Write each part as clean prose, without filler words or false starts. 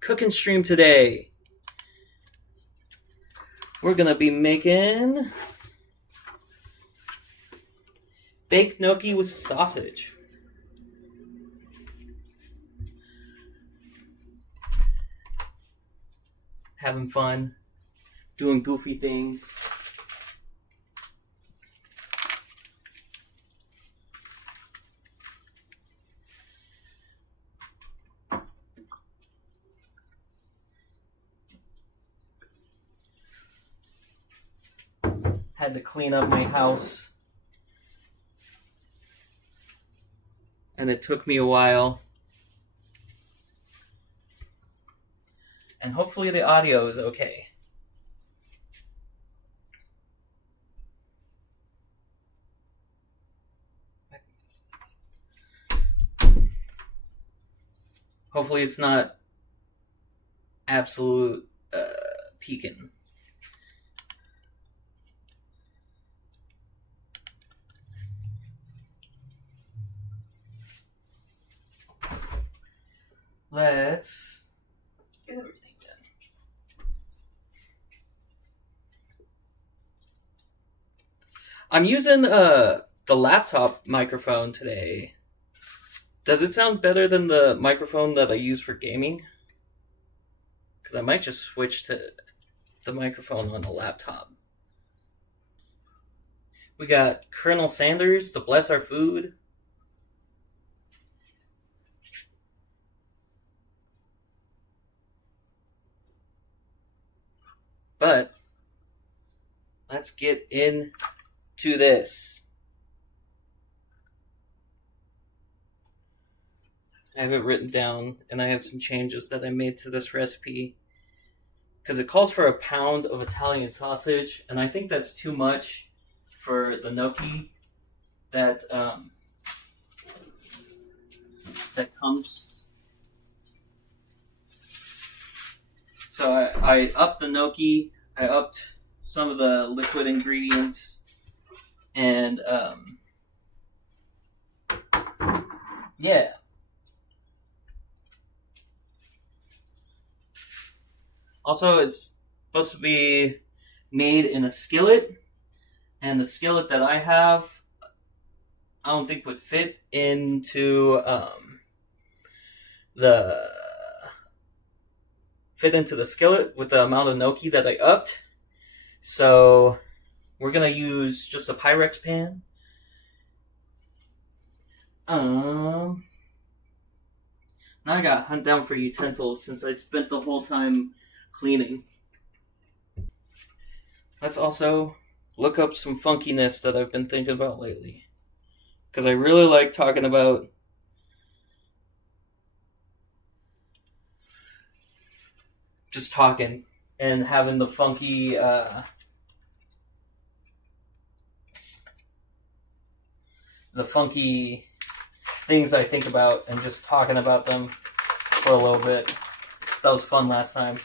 cooking stream today. We're gonna be making baked gnocchi with sausage. Having fun, doing goofy things. Had to clean up my house, and it took me a while. And hopefully the audio is okay. Hopefully it's not absolute peaking. Let's get everything done. I'm using the laptop microphone today. Does it sound better than the microphone that I use for gaming? Because I might just switch to the microphone on the laptop. We got Colonel Sanders to bless our food. But let's get into this. I have it written down, and I have some changes that I made to this recipe. Because it calls for a pound of Italian sausage, and I think that's too much for the gnocchi that comes. So I upped the gnocchi, I upped some of the liquid ingredients, and yeah. Also, it's supposed to be made in a skillet, and the skillet that I have, I don't think would fit into the skillet with the amount of gnocchi that I upped. So we're gonna use just a Pyrex pan. Now I gotta hunt down for utensils since I spent the whole time cleaning. Let's also look up some funkiness that I've been thinking about lately. Because I really like talking about just talking and having the funky things I think about and just talking about them for a little bit. That was fun last time.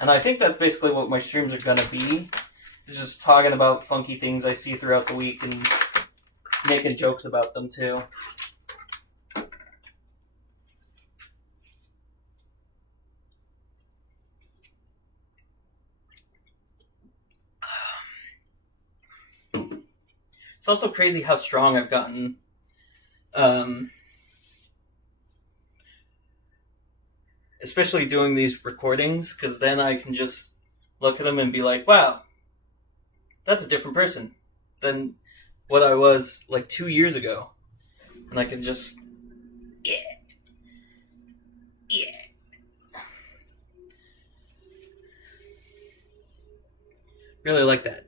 And I think that's basically what my streams are gonna be. Is just talking about funky things I see throughout the week and making jokes about them too. It's also crazy how strong I've gotten. Especially doing these recordings, because then I can just look at them and be like, wow, that's a different person than what I was like 2 years ago. And I can just, yeah. Really like that.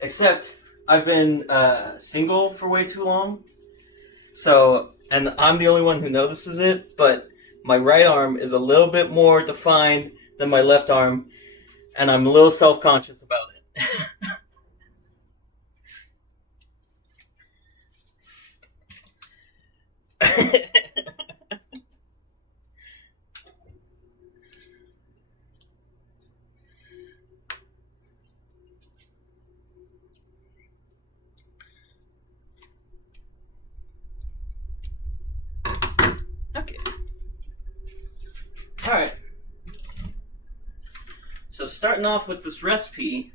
Except I've been single for way too long. So, and I'm the only one who notices it, but my right arm is a little bit more defined than my left arm, and I'm a little self-conscious about it. Okay. Alright. So starting off with this recipe,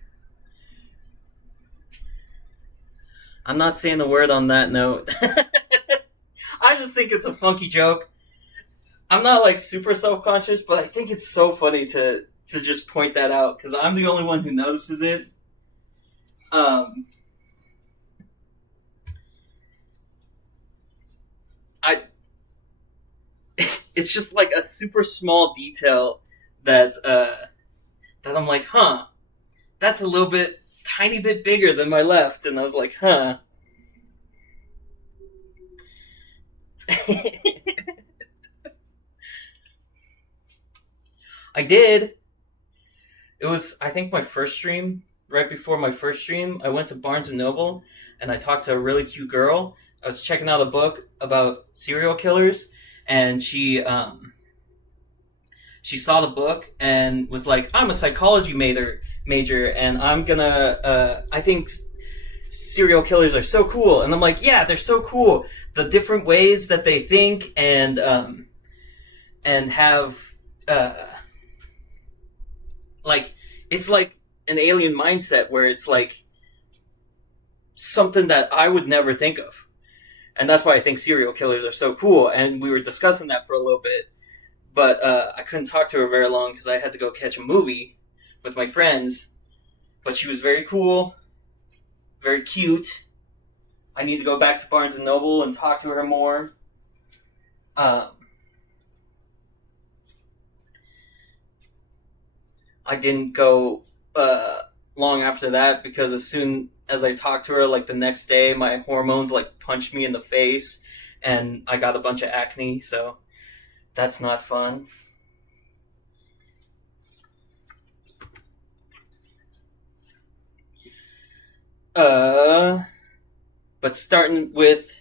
I'm not saying the word on that note. I just think it's a funky joke. I'm not like super self-conscious, but I think it's so funny to just point that out because I'm the only one who notices it. I it's just like a super small detail that that I'm like, huh, that's a little bit, tiny bit bigger than my left, and I was like, huh. I did. It was, I think, my first stream. Right before my first stream, I went to Barnes and Noble and I talked to a really cute girl. I was checking out a book about serial killers, and she saw the book and was like, "I'm a psychology major, and I'm gonna. I think serial killers are so cool." And I'm like, "Yeah, they're so cool. The different ways that they think and have like it's like an alien mindset where it's like something that I would never think of." And that's why I think serial killers are so cool. And we were discussing that for a little bit, but I couldn't talk to her very long because I had to go catch a movie with my friends. But she was very cool, very cute. I need to go back to Barnes and Noble and talk to her more. I didn't go long after that because as soon as I talked to her, like the next day, my hormones like punched me in the face, and I got a bunch of acne. So that's not fun. But starting with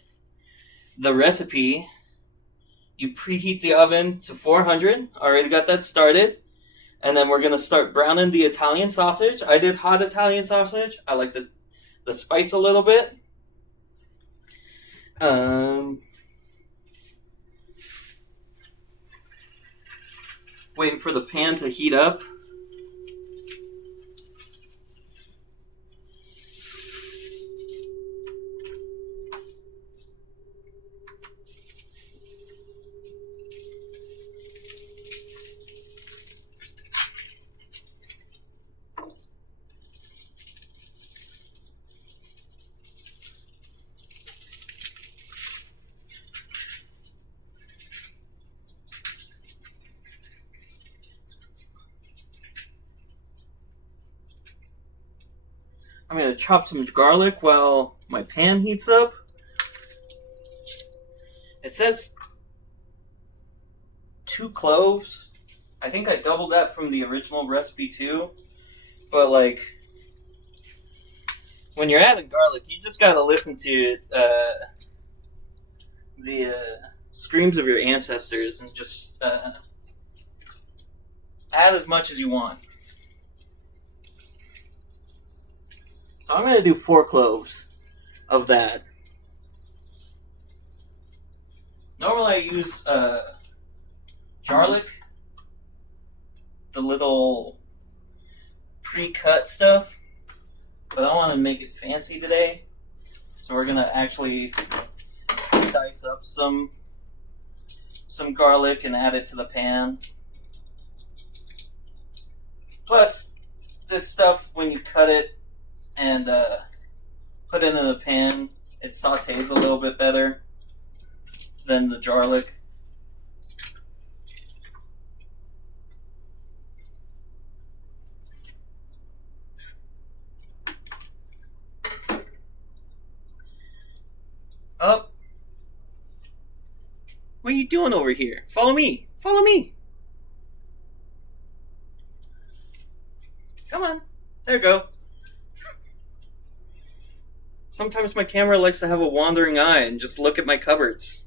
the recipe, you preheat the oven to 400. Already got that started. And then we're going to start browning the Italian sausage. I did hot Italian sausage. I like the spice a little bit. Waiting for the pan to heat up. I'm going to chop some garlic while my pan heats up. It says 2 cloves. I think I doubled that from the original recipe too. But like, when you're adding garlic, you just got to listen to the screams of your ancestors and just add as much as you want. So I'm going to do 4 cloves of that. Normally I use garlic, the little pre-cut stuff, but I want to make it fancy today. So we're going to actually dice up some garlic and add it to the pan. Plus, this stuff, when you cut it and put it in the pan, it sautés a little bit better than the garlic. Up. What are you doing over here? Follow me. Follow me. Come on. There you go. Sometimes my camera likes to have a wandering eye and just look at my cupboards.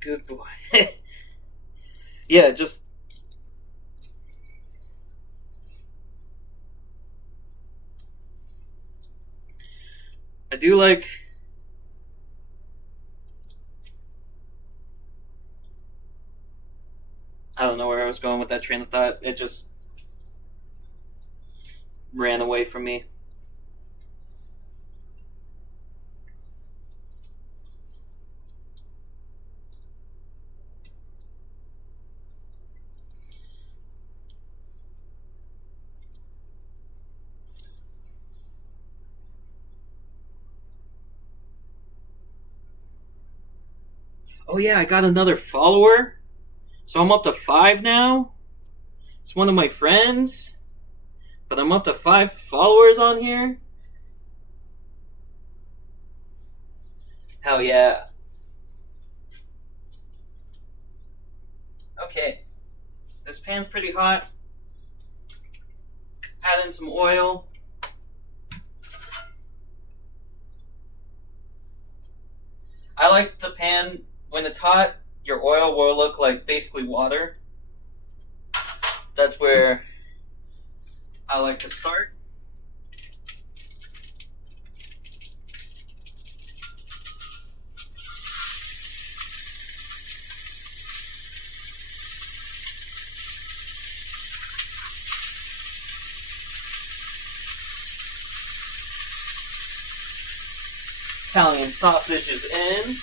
Good boy. Yeah, just... I do like... I don't know where I was going with that train of thought. It just ran away from me. Oh yeah, I got another follower. So I'm up to 5 now. It's one of my friends. But I'm up to 5 followers on here. Hell yeah. Okay. This pan's pretty hot. Add in some oil. I like the pan when it's hot. Your oil will look like basically water. That's where I like to start. Italian sausage is in.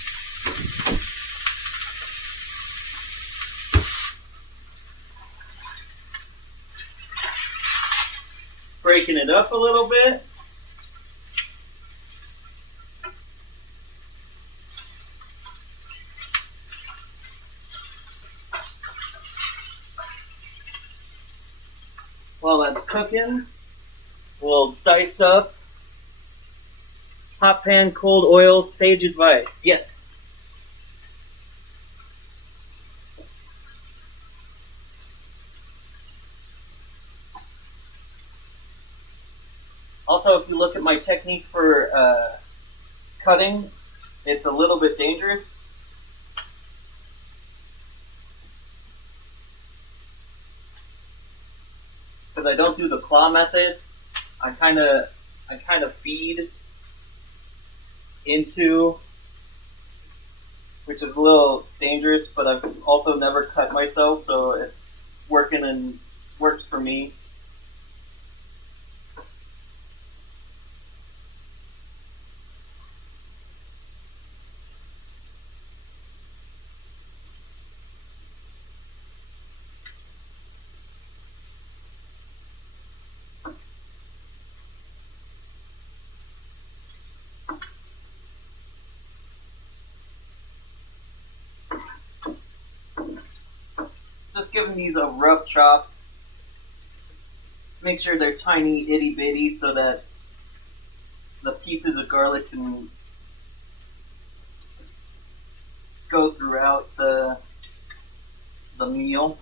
Breaking it up a little bit. While that's cooking, we'll dice up hot pan, cold oil, sage advice. Yes. Also, if you look at my technique for cutting, it's a little bit dangerous. Because I don't do the claw method. I kind of feed into, which is a little dangerous, but I've also never cut myself, so it's working and works for me. Just giving these a rough chop. Make sure they're tiny, itty bitty, so that the pieces of garlic can go throughout the meal.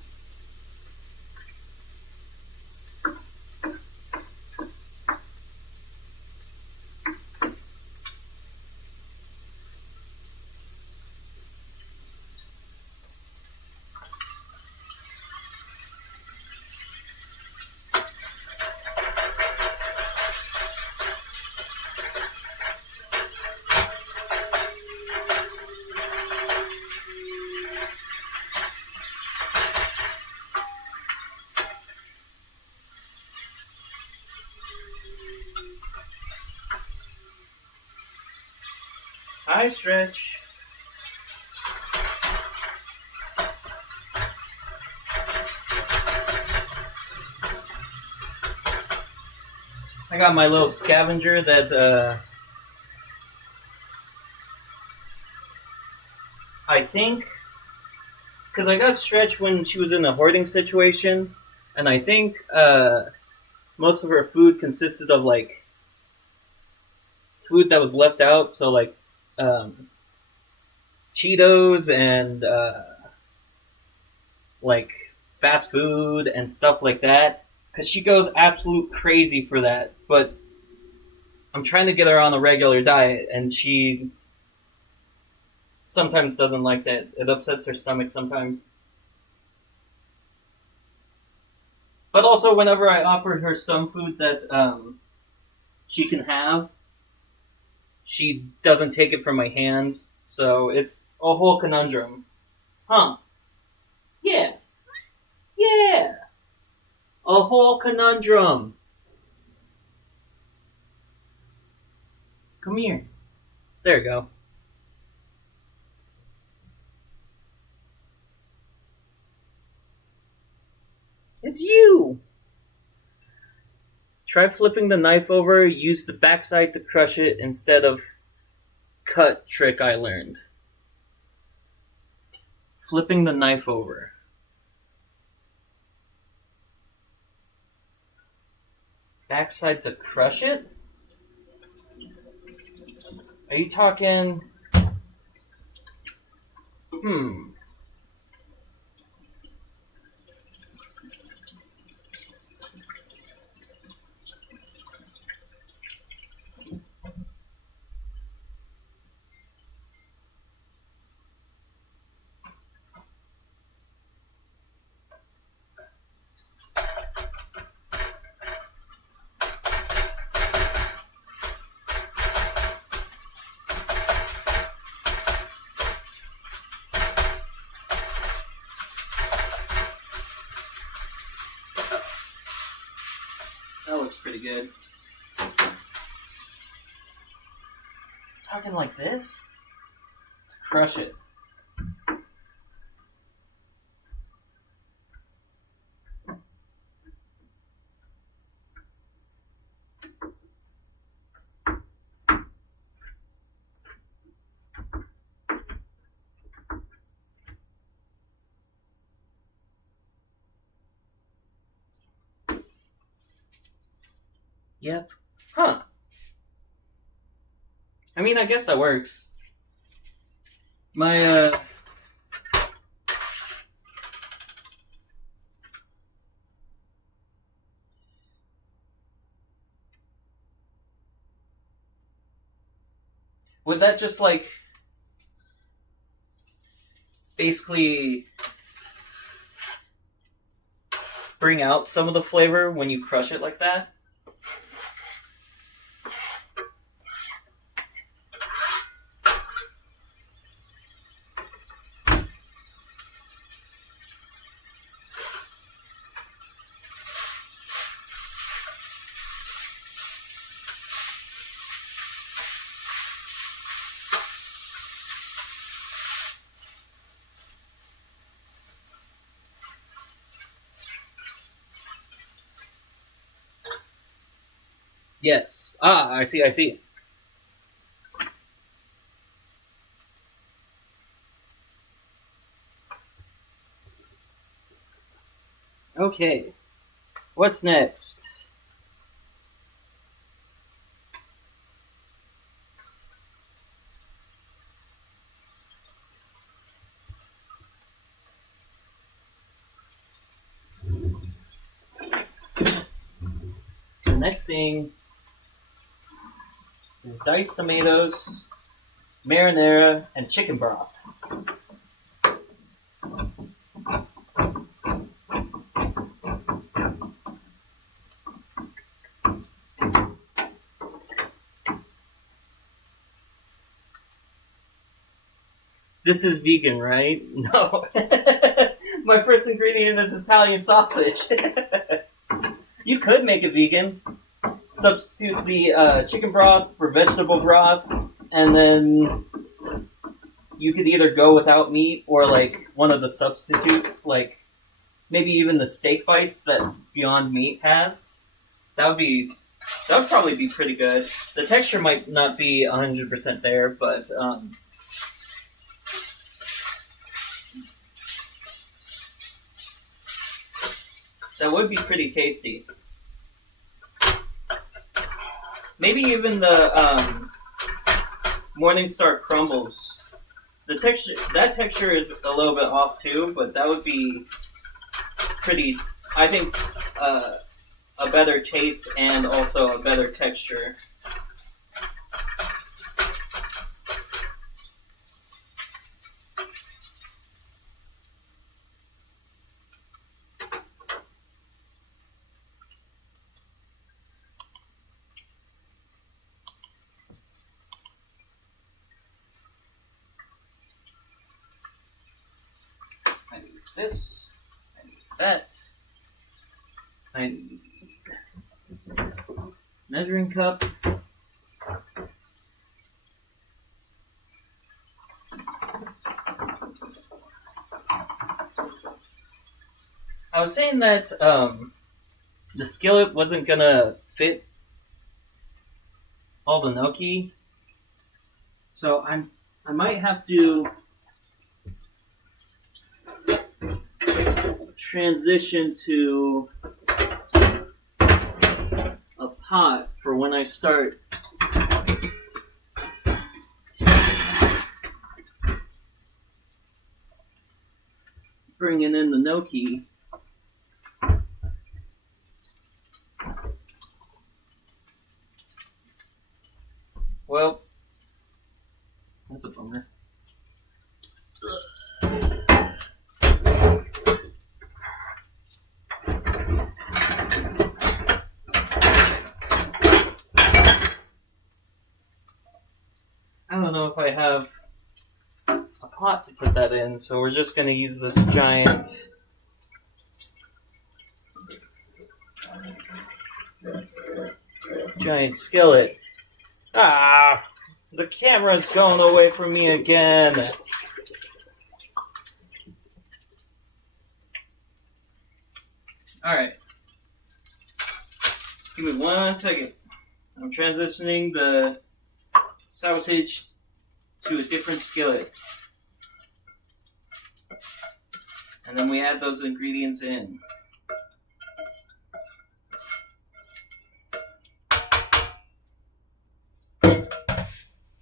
Hi, Stretch. I got my little scavenger that I think, because I got Stretch when she was in a hoarding situation, and I think most of her food consisted of like food that was left out, so like Cheetos and like fast food and stuff like that, because she goes absolute crazy for that. But I'm trying to get her on a regular diet, and she sometimes doesn't like that. It upsets her stomach sometimes. But also, whenever I offered her some food that she can have, she doesn't take it from my hands. So it's a whole conundrum. Huh. Yeah. Yeah. A whole conundrum. Come here. There you go. It's you! Try flipping the knife over, use the backside to crush it instead of cut trick I learned. Flipping the knife over. Backside to crush it? Are you talking... That looks pretty good. Talking like this? To crush it. Yep. Huh. I mean, I guess that works. My, would that just, like, basically bring out some of the flavor when you crush it like that? Yes. Ah, I see. Okay. What's next? The next thing is diced tomatoes, marinara, and chicken broth. This is vegan, right? No. My first ingredient is Italian sausage. You could make it vegan. Substitute the chicken broth for vegetable broth, and then you could either go without meat or like one of the substitutes, like maybe even the steak bites that Beyond Meat has. That would probably be pretty good. The texture might not be 100% there, but that would be pretty tasty. Maybe even the Morningstar crumbles. That texture is a little bit off too, but that would be pretty. I think a better taste and also a better texture. this. I need that. I need measuring cup. I was saying that the skillet wasn't gonna fit all the gnocchi, so I might have to transition to a pot for when I start bringing in the gnocchi. Well, that's a bummer. I don't know if I have a pot to put that in, so we're just going to use this giant skillet. Ah! The camera's going away from me again. Alright. Give me 1 second. I'm transitioning the sausage to a different skillet. And then we add those ingredients in.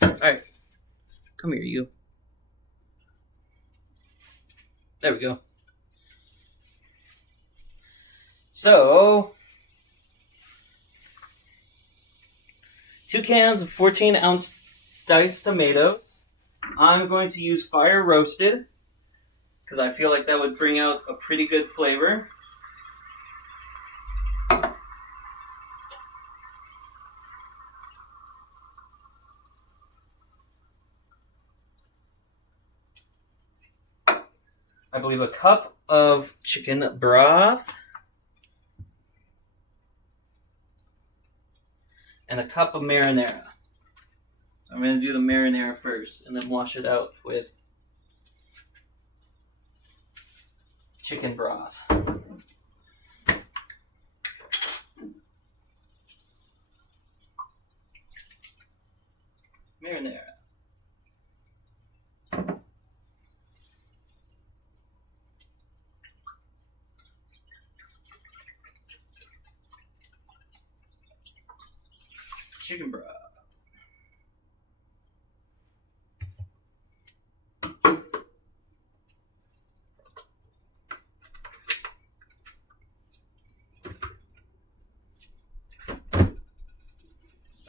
Alright. Come here, you. There we go. So, 2 cans of 14-ounce diced tomatoes. I'm going to use fire roasted because I feel like that would bring out a pretty good flavor. I believe a cup of chicken broth and a cup of marinara. I'm going to do the marinara first and then wash it out with chicken broth. Marinara. Chicken broth.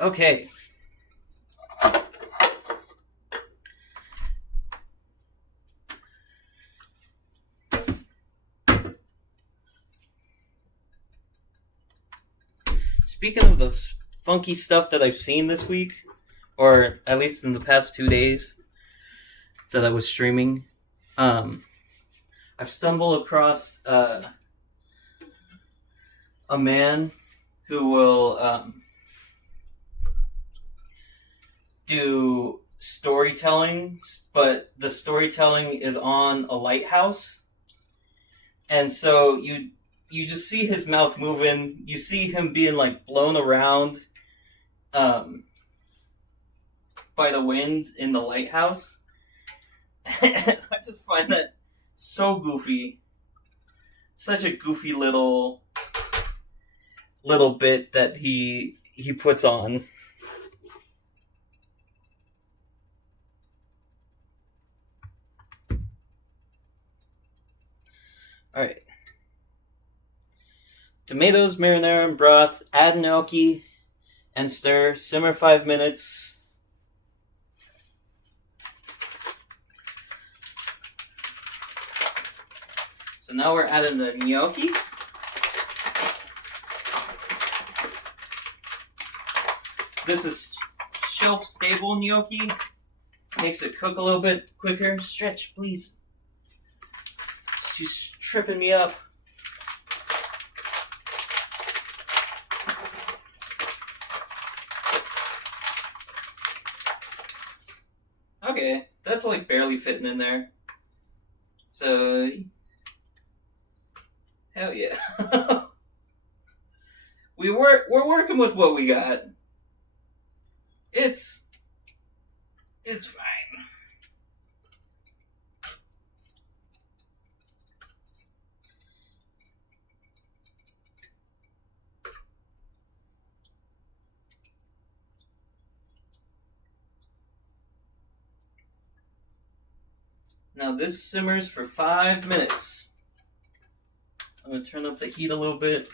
Okay. Speaking of those funky stuff that I've seen this week, or at least in the past 2 days that I was streaming, I've stumbled across a man who will do storytelling, but the storytelling is on a lighthouse, and so you just see his mouth moving. You see him being like blown around by the wind in the lighthouse. I just find that so goofy. Such a goofy little bit that he puts on. All right. Tomatoes, marinara, and broth. Add gnocchi and stir. Simmer 5 minutes. So now we're adding the gnocchi. This is shelf-stable gnocchi. Makes it cook a little bit quicker. Stretch, please. She's tripping me up. Okay, that's like barely fitting in there. So, hell yeah. We're working with what we got. It's fine. Now this simmers for 5 minutes. I'm going to turn up the heat a little bit.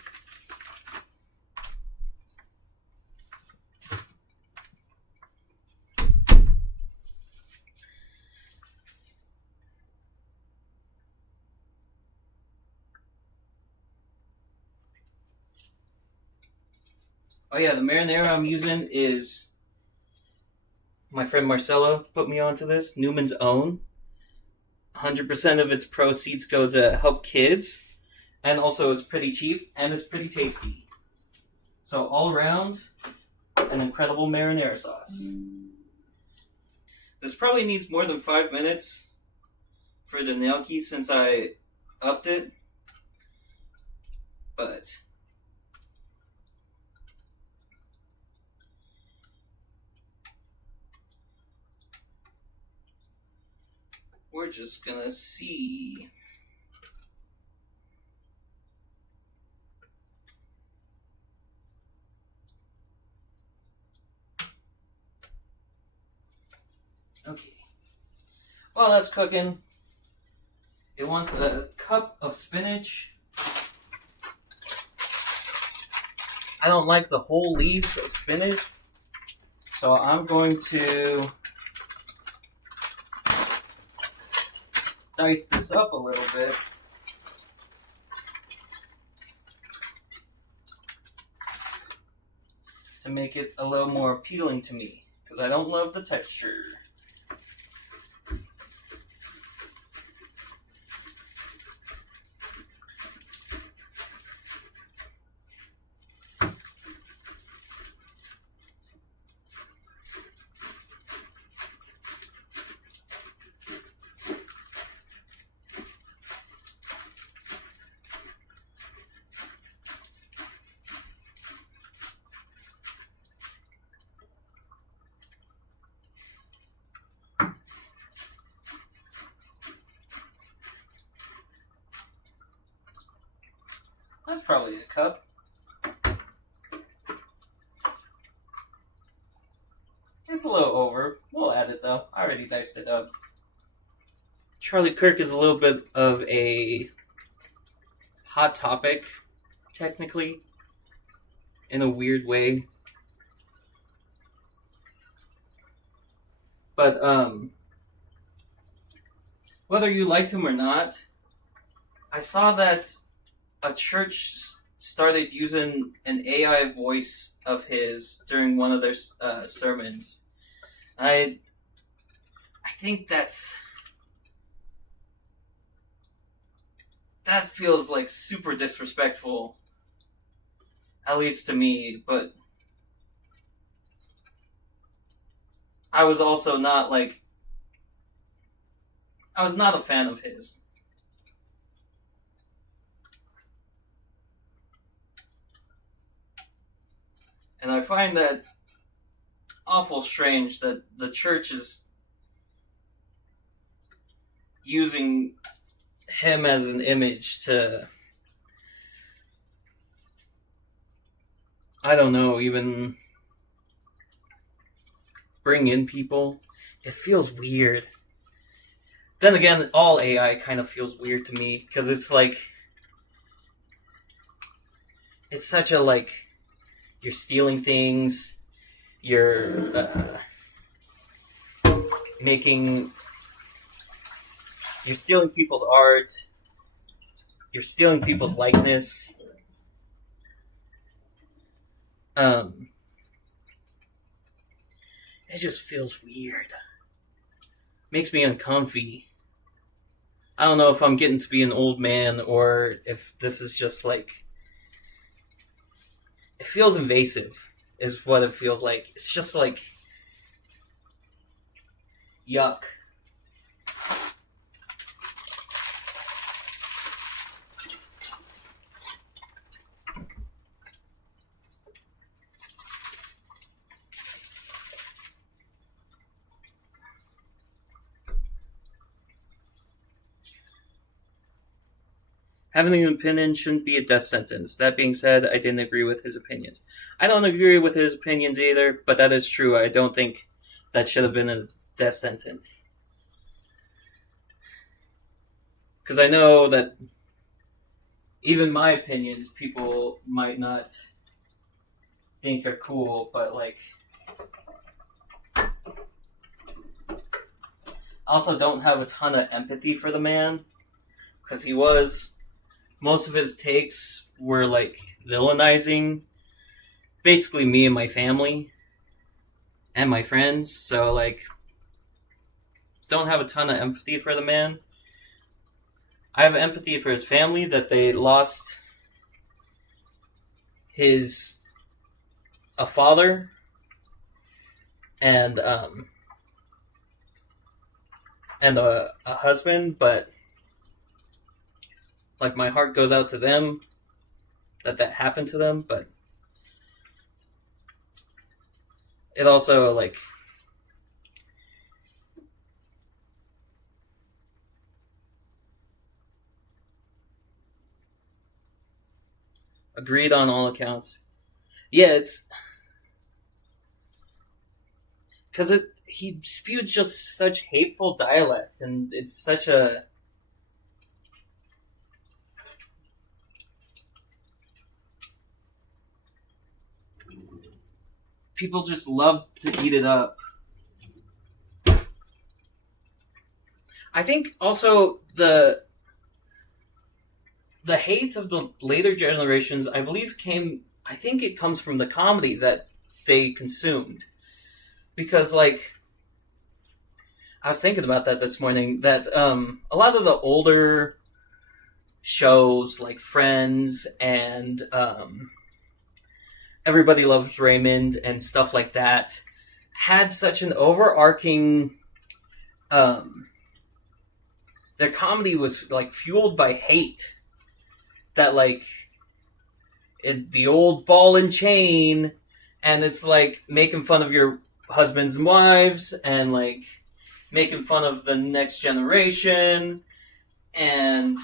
Oh yeah, the marinara I'm using is my friend Marcelo put me onto this, Newman's Own. 100% of its proceeds go to help kids, and also it's pretty cheap and it's pretty tasty. So all around, an incredible marinara sauce. This probably needs more than 5 minutes for the gnocchi since I upped it, but we're just gonna see. Okay. While that's cooking, it wants a cup of spinach. I don't like the whole leaves of spinach, so I'm going to dice this up a little bit. To make it a little more appealing to me, because I don't love the texture. That's probably a cup. It's a little over. We'll add it though. I already diced it up. Charlie Kirk is a little bit of a hot topic, technically, in a weird way. But whether you liked him or not, I saw that a church started using an AI voice of his during one of their sermons. I think that feels like super disrespectful, at least to me. But I was also not I was not a fan of his. And I find that awful strange that the church is using him as an image to, I don't know, even bring in people. It feels weird. Then again, all AI kind of feels weird to me, because it's like, it's such a you're stealing things, you're you're stealing people's art, you're stealing people's likeness. It just feels weird. Makes me uncomfy. I don't know if I'm getting to be an old man or if this is just like, it feels invasive, is what it feels like. It's just like, yuck. Having an opinion shouldn't be a death sentence. That being said, I didn't agree with his opinions. I don't agree with his opinions either, but that is true. I don't think that should have been a death sentence. Because I know that even my opinions, people might not think are cool, but like, I also don't have a ton of empathy for the man, because most of his takes were like villainizing basically me and my family and my friends, so like, don't have a ton of empathy for the man. I have empathy for his family, that they lost a father and a husband, but like, my heart goes out to them that happened to them, but it also, like, agreed on all accounts. Yeah, it's because he spewed just such hateful dialect, and it's such a, people just love to eat it up. I think also the hate of the later generations, I believe, I think it comes from the comedy that they consumed. Because, like, I was thinking about that this morning, that a lot of the older shows, like Friends and Everybody Loves Raymond and stuff like that, had such an overarching, their comedy was like fueled by hate, that like, the old ball and chain, and it's like making fun of your husbands and wives, and like making fun of the next generation, and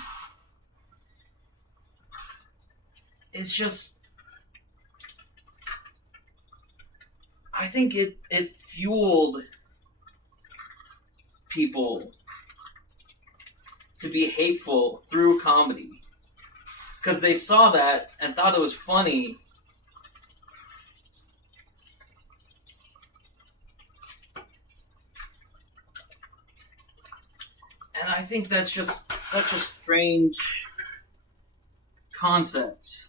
it's just, I think it fueled people to be hateful through comedy. Because they saw that and thought it was funny. And I think that's just such a strange concept.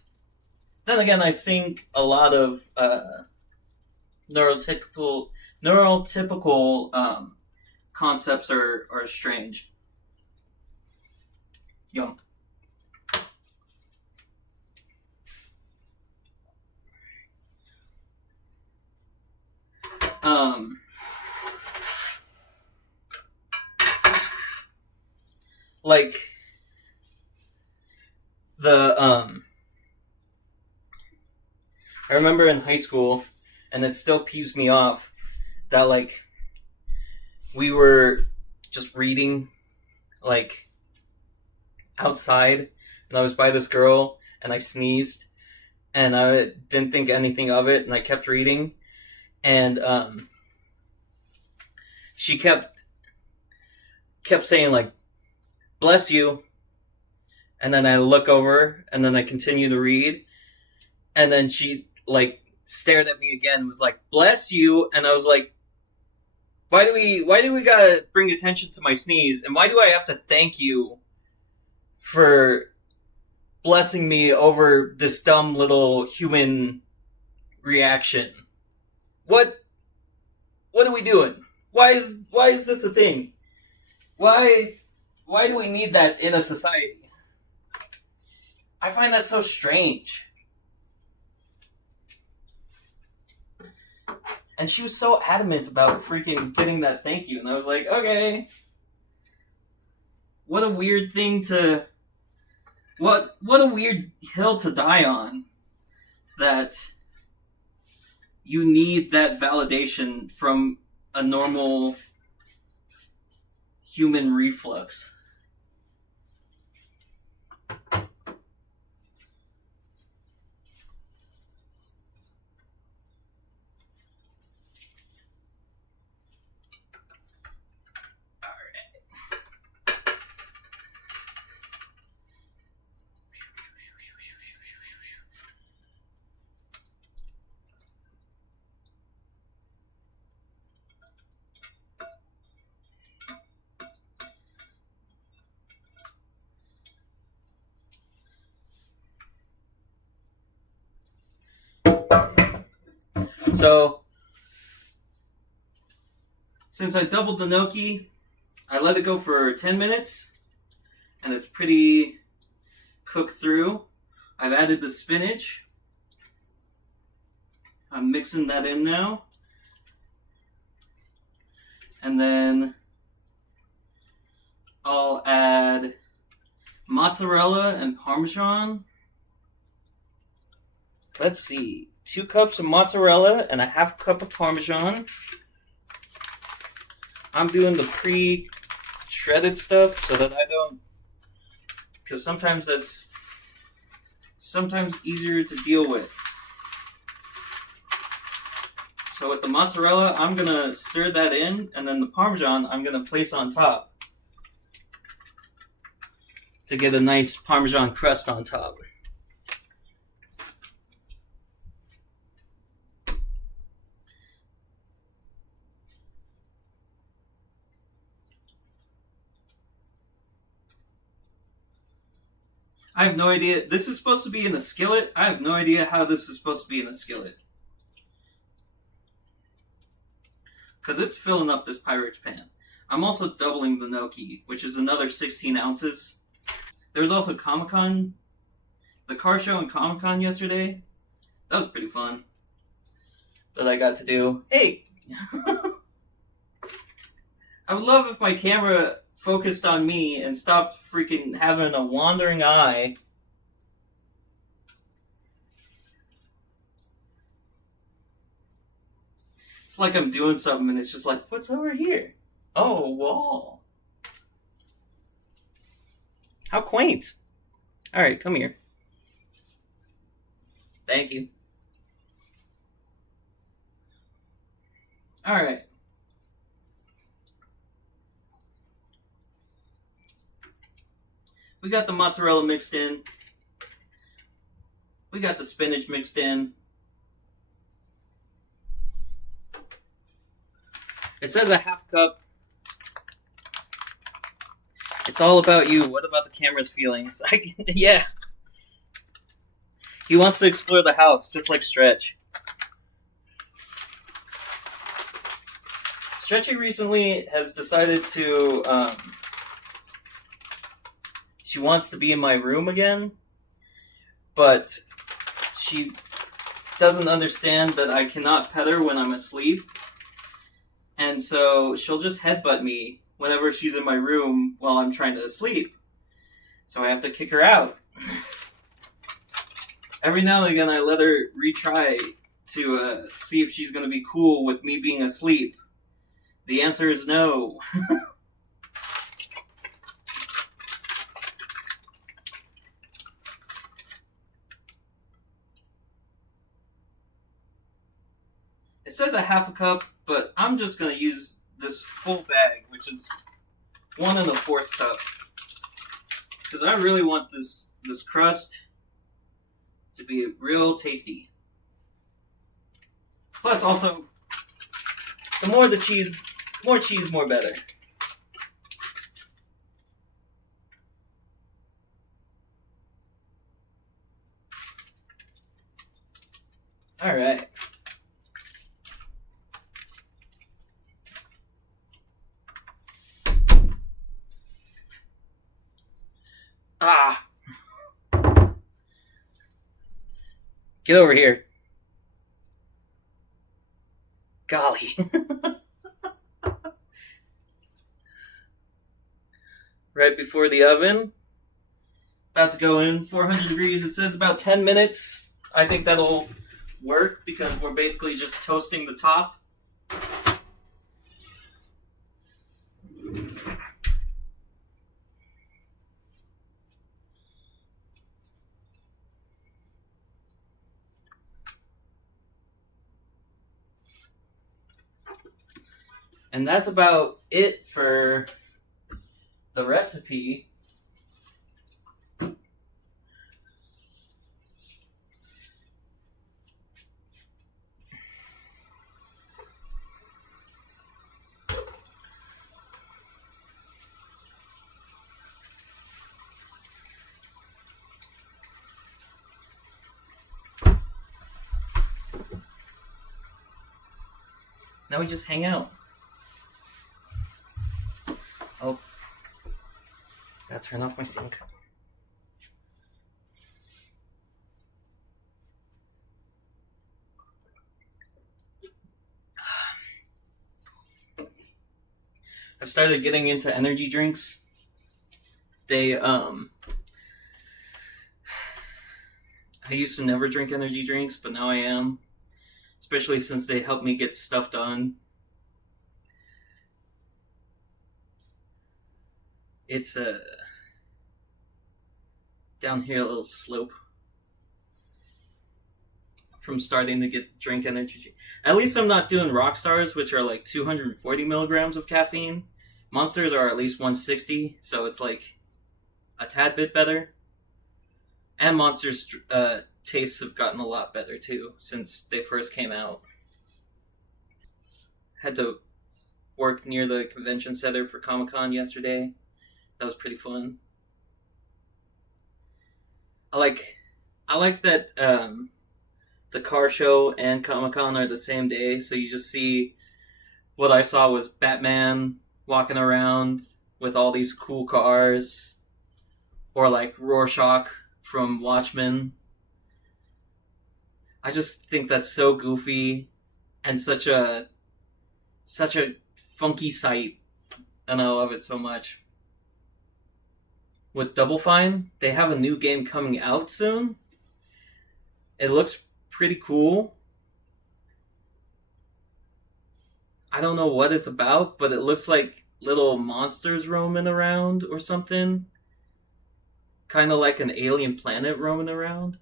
Then again, I think a lot of neurotypical concepts are strange. Yum. Like I remember in high school, and it still peeves me off, that like, we were just reading like outside, and I was by this girl, and I sneezed, and I didn't think anything of it, and I kept reading, and she kept saying like, "Bless you," and then I look over, and then I continue to read, and then she like stared at me again and was like, "Bless you," and I was like, why do we gotta bring attention to my sneeze, and why do I have to thank you for blessing me over this dumb little human reaction? What are we doing? Why is this a thing? Why Why do we need that in a society? I find that so strange. And she was so adamant about freaking getting that thank you. And I was like, okay. What a weird thing to... What a weird hill to die on. That you need that validation from a normal human reflux. So, since I doubled the gnocchi, I let it go for 10 minutes, and it's pretty cooked through. I've added the spinach. I'm mixing that in now. And then I'll add mozzarella and parmesan. Let's see. 2 cups of mozzarella and a half cup of parmesan. I'm doing the pre-shredded stuff so that I don't... Because sometimes that's... sometimes easier to deal with. So with the mozzarella, I'm going to stir that in, and then the parmesan I'm going to place on top to get a nice parmesan crust on top. I have no idea. This is supposed to be in a skillet. I have no idea how this is supposed to be in a skillet. Because it's filling up this Pyrex pan. I'm also doubling the gnocchi, which is another 16 ounces. There was also Comic-Con, the car show in Comic-Con yesterday. That was pretty fun. That I got to do. Hey! I would love if my camera focused on me and stopped freaking having a wandering eye. It's like I'm doing something and it's just like, what's over here? Oh, a wall. How quaint. Alright, come here. Thank you. Alright. We got the mozzarella mixed in. We got the spinach mixed in. It says a half cup. It's all about you. What about the camera's feelings? Yeah. He wants to explore the house, just like Stretch. Stretchy recently has decided to... she wants to be in my room again, but she doesn't understand that I cannot pet her when I'm asleep. And so she'll just headbutt me whenever she's in my room while I'm trying to sleep. So I have to kick her out. Every now and again I let her retry to see if she's going to be cool with me being asleep. The answer is no. It says a half a cup, but I'm just going to use this full bag, which is 1 1/4 cup. Because I really want this crust to be real tasty. Plus, also, the more the cheese, more better. All right. Get over here. Golly. Right before the oven. About to go in 400 degrees. It says about 10 minutes. I think that'll work because we're basically just toasting the top. And that's about it for the recipe. Now we just hang out. Oh, gotta turn off my sink. I've started getting into energy drinks. I used to never drink energy drinks, but now I am. Especially since they help me get stuff done. It's down here a little slope from starting to drink energy. At least I'm not doing Rock Stars, which are like 240 milligrams of caffeine. Monsters are at least 160, so it's like a tad bit better. And Monsters tastes have gotten a lot better too since they first came out. Had to work near the convention center for Comic-Con yesterday. That was pretty fun. I like that the car show and Comic-Con are the same day, so you just see what I saw was Batman walking around with all these cool cars, or like Rorschach from Watchmen. I just think that's so goofy and such a funky sight, and I love it so much. With Double Fine, they have a new game coming out soon. It looks pretty cool. I don't know what it's about, but it looks like little monsters roaming around or something. Kind of like an alien planet roaming around.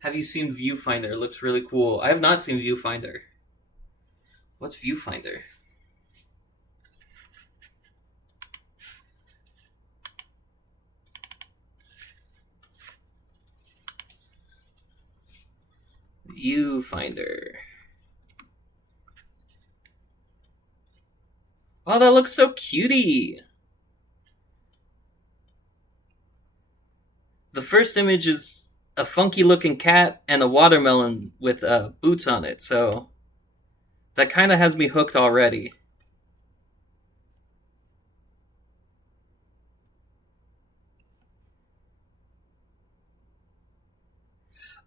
Have you seen Viewfinder? It looks really cool. I have not seen Viewfinder. What's Viewfinder? Viewfinder. Oh, that looks so cutie. The first image is a funky looking cat and a watermelon with boots on it, so that kind of has me hooked already.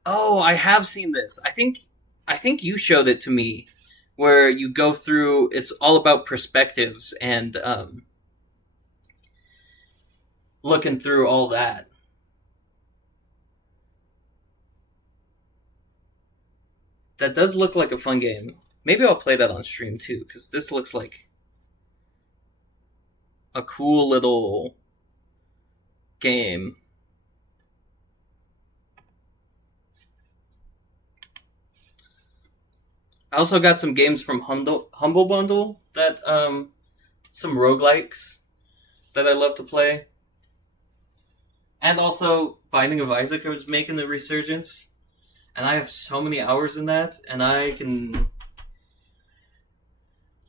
Oh, I have seen this. I think you showed it to me, where you go through. It's all about perspectives and looking through all that. That does look like a fun game. Maybe I'll play that on stream too, because this looks like a cool little game. I also got some games from Humble Bundle that some roguelikes that I love to play. And also Binding of Isaac is making a resurgence. And I have so many hours in that, and I can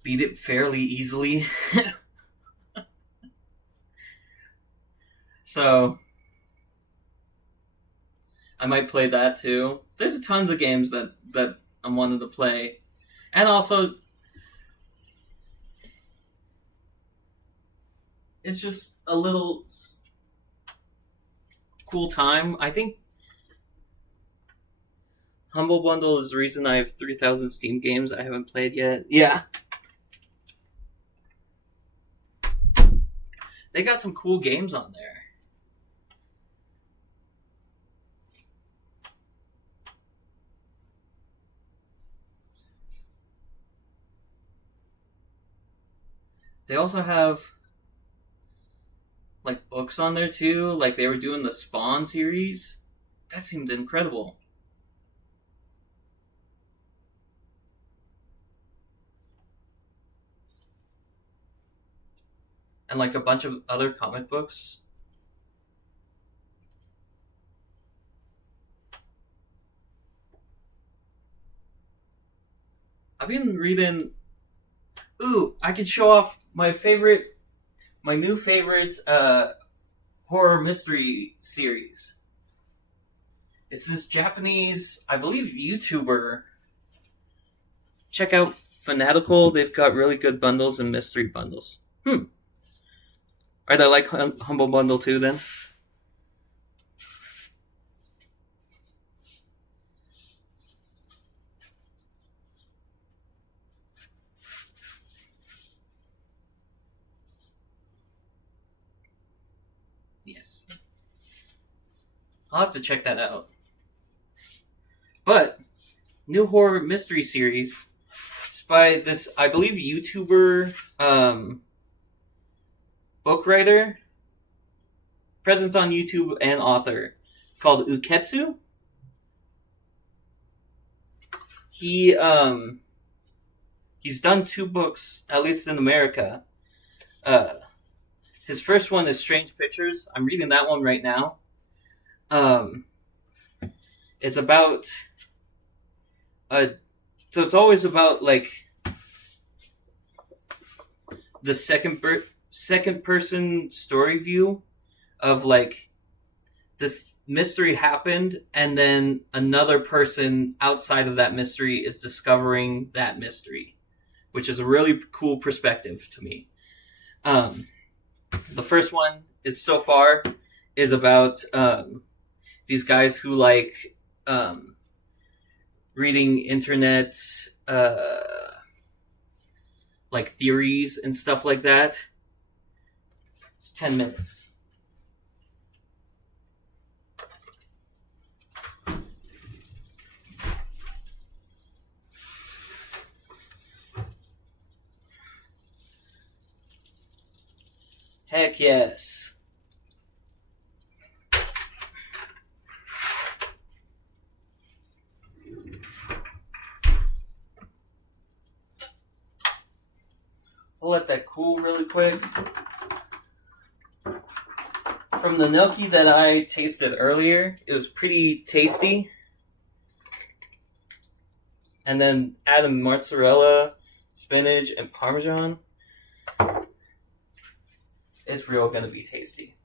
beat it fairly easily. So I might play that too. There's tons of games that I'm wanting to play. And also, it's just a little cool time. I think Humble Bundle is the reason I have 3,000 Steam games I haven't played yet. Yeah. They got some cool games on there. They also have like books on there too. Like they were doing the Spawn series. That seemed incredible. And like a bunch of other comic books. I've been reading. Ooh, I can show off my new favorite horror mystery series. It's this Japanese, I believe, YouTuber. Check out Fanatical. They've got really good bundles and mystery bundles. Alright, I like Humble Bundle too then. Yes. I'll have to check that out. But, new horror mystery series. It's by this, I believe, YouTuber, book writer, presence on YouTube, and author, called Uketsu. He's done 2 books, at least in America. His first one is Strange Pictures. I'm reading that one right now. It's about so it's always about like the second person story view of like this mystery happened and then another person outside of that mystery is discovering that mystery, which is a really cool perspective to me. The first one is about these guys who like reading internet like theories and stuff like that. It's 10 minutes. Heck yes. I'll let that cool really quick. From the gnocchi that I tasted earlier, it was pretty tasty. And then add the mozzarella, spinach, and parmesan. It's real gonna be tasty.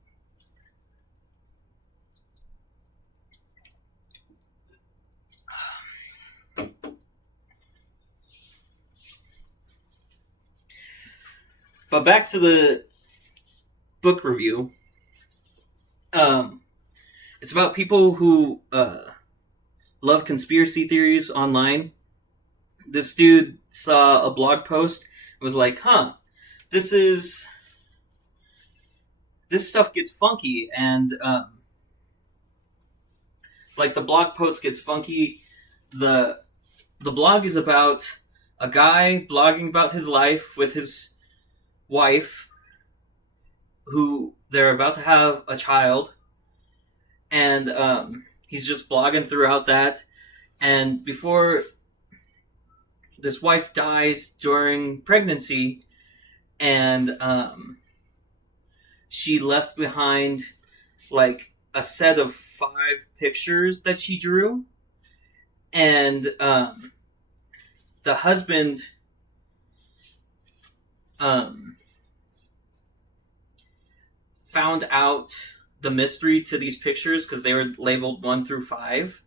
But back to the book review. It's about people who love conspiracy theories online. This dude saw a blog post and was like, this stuff gets funky, and like the blog post gets funky. The blog is about a guy blogging about his life with his wife, who they're about to have a child, and he's just blogging throughout that. And before this wife dies during pregnancy, and she left behind like a set of 5 pictures that she drew, and the husband found out the mystery to these pictures because they were labeled 1 through 5,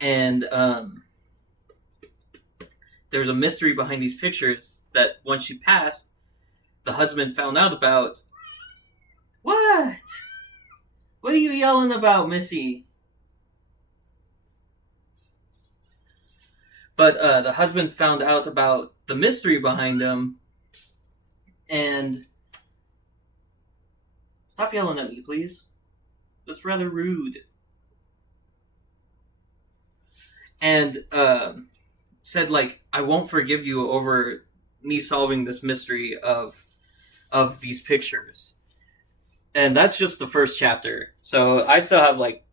and there's a mystery behind these pictures that when she passed, the husband found out about. What What are you yelling about, Missy? But the husband found out about the mystery behind him, and stop yelling at me, please. That's rather rude. And said, like, I won't forgive you over me solving this mystery of these pictures. And that's just the first chapter. So I still have like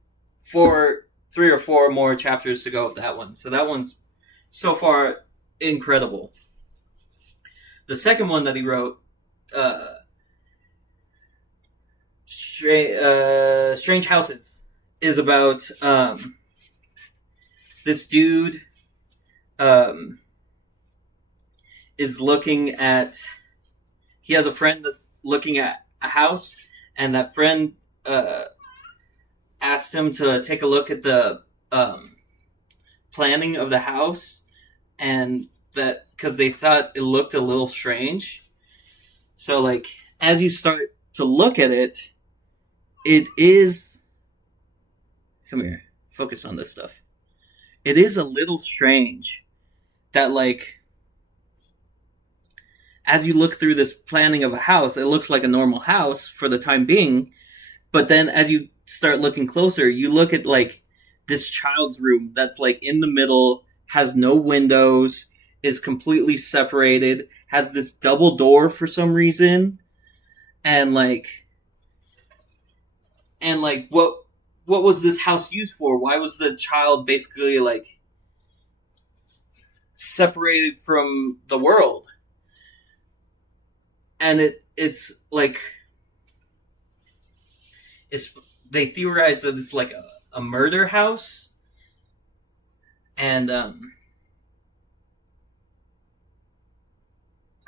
3 or 4 more chapters to go with that one. So that one's so far incredible. The second one that he wrote, Strange Houses, is about this dude is looking at. He has a friend that's looking at a house, and that friend asked him to take a look at the planning of the house, and that because they thought it looked a little strange. So, like, as you start to look at it, it is. Come here, focus on this stuff. It is a little strange that, like, as you look through this planning of a house, it looks like a normal house for the time being. But then as you start looking closer, you look at, like, this child's room that's, like, in the middle, has no windows, is completely separated, has this double door for some reason. And, like, what was this house used for? Why was the child basically, like, separated from the world? And it's like, they theorize that it's like a murder house, and I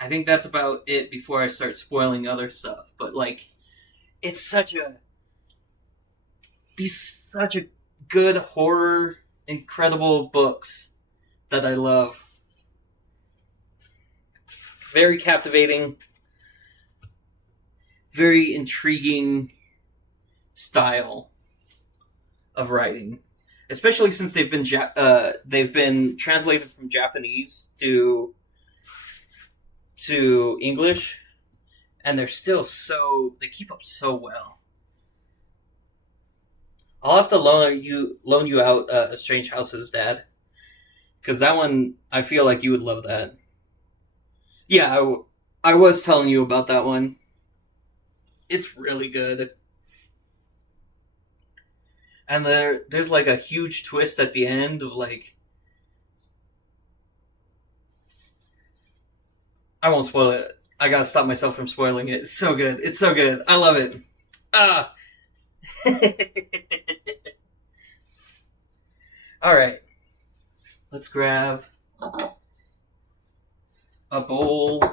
think that's about it before I start spoiling other stuff. But, like, it's such a good horror, incredible books that I love. Very captivating, very intriguing style of writing, especially since they've been translated from Japanese to English, and they're still they keep up so well. I'll have to loan you out Strange Houses, Dad, because that one, I feel like you would love that. Yeah, I was telling you about that one. It's really good. And there's like a huge twist at the end of, like, I won't spoil it. I gotta stop myself from spoiling it. It's so good. It's so good. I love it. Ah. Alright. Let's grab a bowl.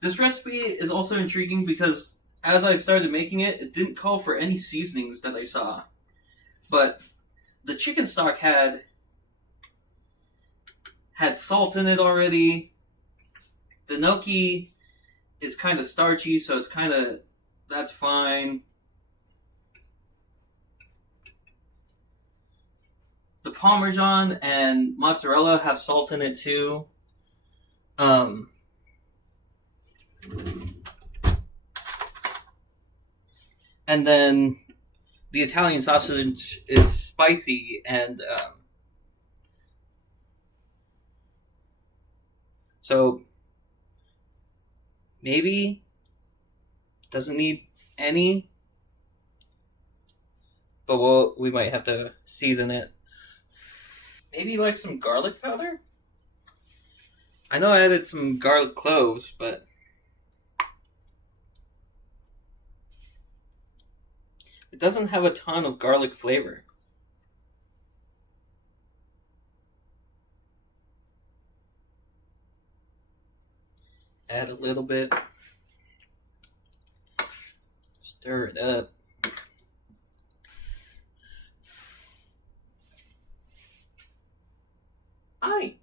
This recipe is also intriguing because as I started making it, it didn't call for any seasonings that I saw. But the chicken stock had salt in it already. The gnocchi is kind of starchy, so that's fine. The parmesan and mozzarella have salt in it too. And then the Italian sausage is spicy, and so maybe doesn't need any, but we might have to season it. Maybe like some garlic powder? I know I added some garlic cloves, but it doesn't have a ton of garlic flavor. add a little bit. Stir it up. Aye.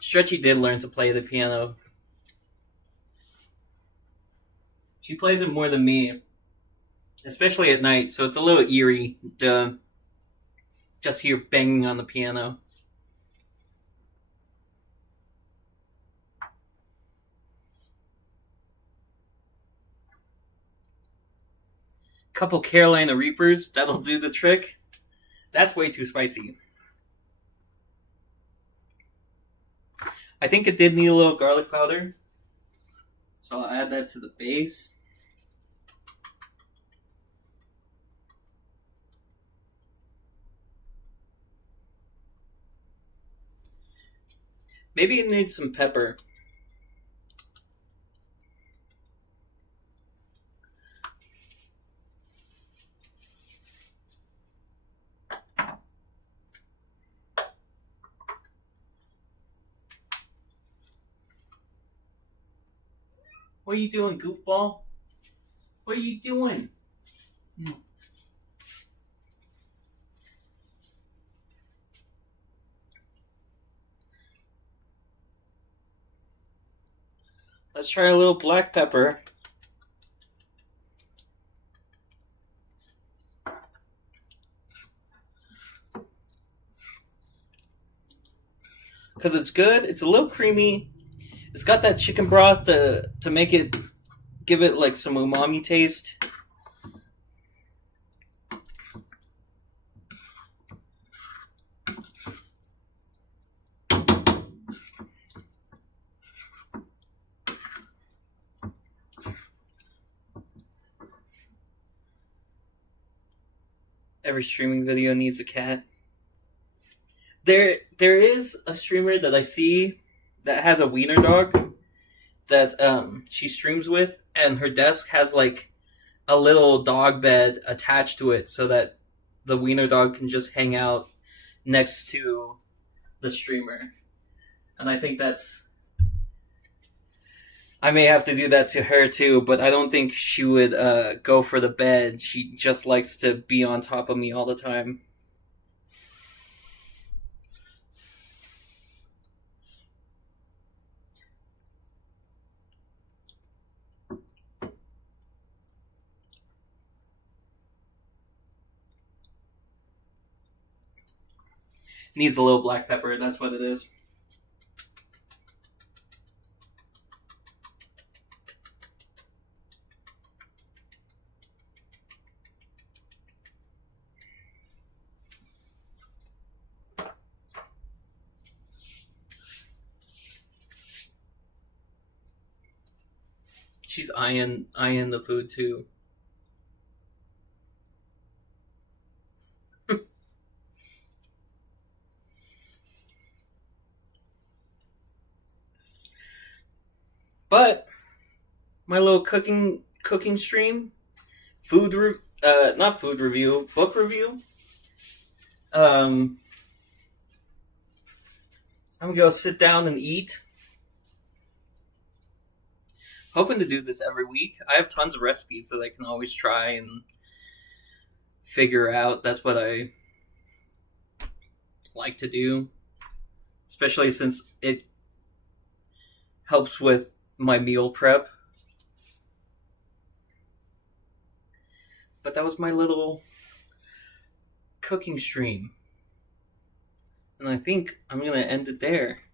Stretchy did learn to play the piano. She plays it more than me, especially at night, so it's a little eerie to just hear banging on the piano. Couple Carolina Reapers, that'll do the trick. That's way too spicy. I think it did need a little garlic powder, so I'll add that to the base. Maybe it needs some pepper. What are you doing, goofball? What are you doing? Let's try a little black pepper. Because it's good, it's a little creamy. It's got that chicken broth to make it, give it like some umami taste. Every streaming video needs a cat. There is a streamer that I see that has a wiener dog that she streams with, and her desk has like a little dog bed attached to it so that the wiener dog can just hang out next to the streamer. And I think I may have to do that to her too, but I don't think she would go for the bed. She just likes to be on top of me all the time. Needs a little black pepper, that's what it is. She's eyeing the food too. But my little cooking stream, not food review, book review. I'm gonna go sit down and eat. Hoping to do this every week. I have tons of recipes that I can always try and figure out. That's what I like to do, especially since it helps with my meal prep. But that was my little cooking stream. And I think I'm going to end it there.